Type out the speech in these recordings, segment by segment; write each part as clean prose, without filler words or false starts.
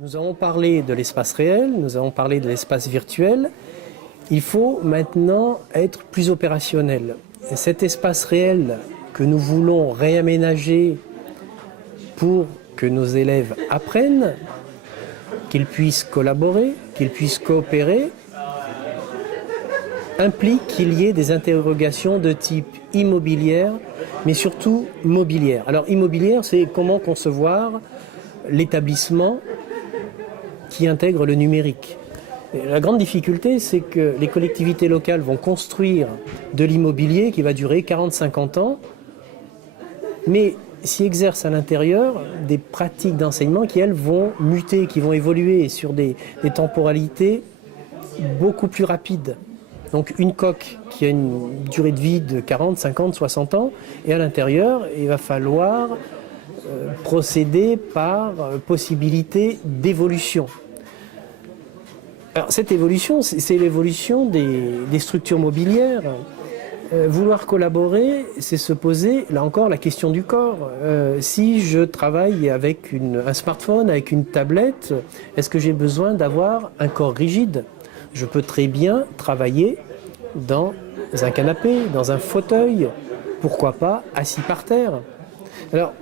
Nous avons parlé de l'espace réel, nous avons parlé de l'espace virtuel. Il faut maintenant être plus opérationnel. Et cet espace réel que nous voulons réaménager pour que nos élèves apprennent, qu'ils puissent collaborer, qu'ils puissent coopérer, implique qu'il y ait des interrogations de type immobilière, mais surtout mobilière. Alors immobilière, c'est comment concevoir l'établissement qui intègre le numérique. Et la grande difficulté, c'est que les collectivités locales vont construire de l'immobilier qui va durer 40-50 ans, mais s'y exercent à l'intérieur des pratiques d'enseignement qui, elles, vont muter, qui vont évoluer sur des temporalités beaucoup plus rapides. Donc une coque qui a une durée de vie de 40, 50, 60 ans, et à l'intérieur, il va falloir procéder par possibilité d'évolution. Alors cette évolution, c'est l'évolution des structures mobilières. Vouloir collaborer, c'est se poser, là encore, la question du corps. Si je travaille avec un smartphone, avec une tablette, est-ce que j'ai besoin d'avoir un corps rigide ? Je peux très bien travailler dans un canapé, dans un fauteuil, pourquoi pas assis par terre. Alors,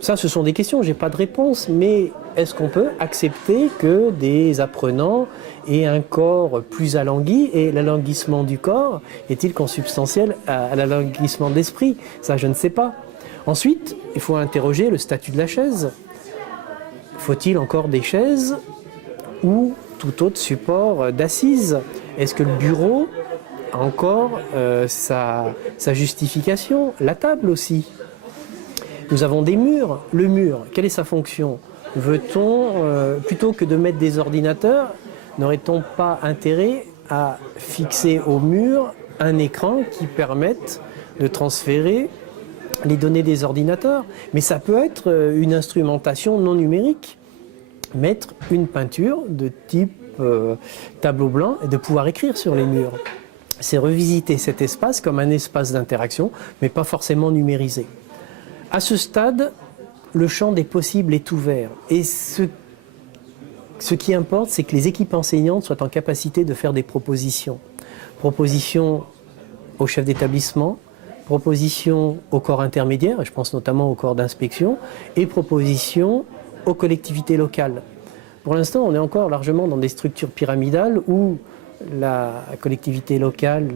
ça, ce sont des questions, je n'ai pas de réponse, mais est-ce qu'on peut accepter que des apprenants aient un corps plus alangui, et l'alanguissement du corps est-il consubstantiel à l'alanguissement de l'esprit? Ça, je ne sais pas. Ensuite, il faut interroger le statut de la chaise. Faut-il encore des chaises ou tout autre support d'assises? Est-ce que le bureau a encore sa justification? La table aussi. Nous avons des murs. Le mur, quelle est sa fonction? Veut-on, plutôt que de mettre des ordinateurs, n'aurait-on pas intérêt à fixer au mur un écran qui permette de transférer les données des ordinateurs? Mais ça peut être une instrumentation non numérique. Mettre une peinture de type tableau blanc et de pouvoir écrire sur les murs. C'est revisiter cet espace comme un espace d'interaction, mais pas forcément numérisé. À ce stade, le champ des possibles est ouvert. Et ce qui importe, c'est que les équipes enseignantes soient en capacité de faire des propositions. Propositions au chef d'établissement, propositions au corps intermédiaire, je pense notamment au corps d'inspection, et propositions aux collectivités locales. Pour l'instant, on est encore largement dans des structures pyramidales où la collectivité locale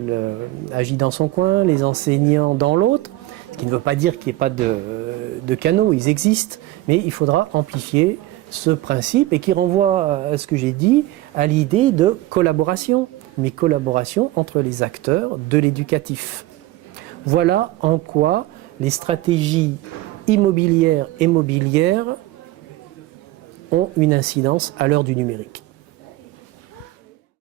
agit dans son coin, les enseignants dans l'autre, ce qui ne veut pas dire qu'il n'y ait pas de canaux, ils existent, mais il faudra amplifier ce principe et qui renvoie à ce que j'ai dit, à l'idée de collaboration, mais collaboration entre les acteurs de l'éducatif. Voilà en quoi les stratégies immobilières et mobilières ont une incidence à l'heure du numérique.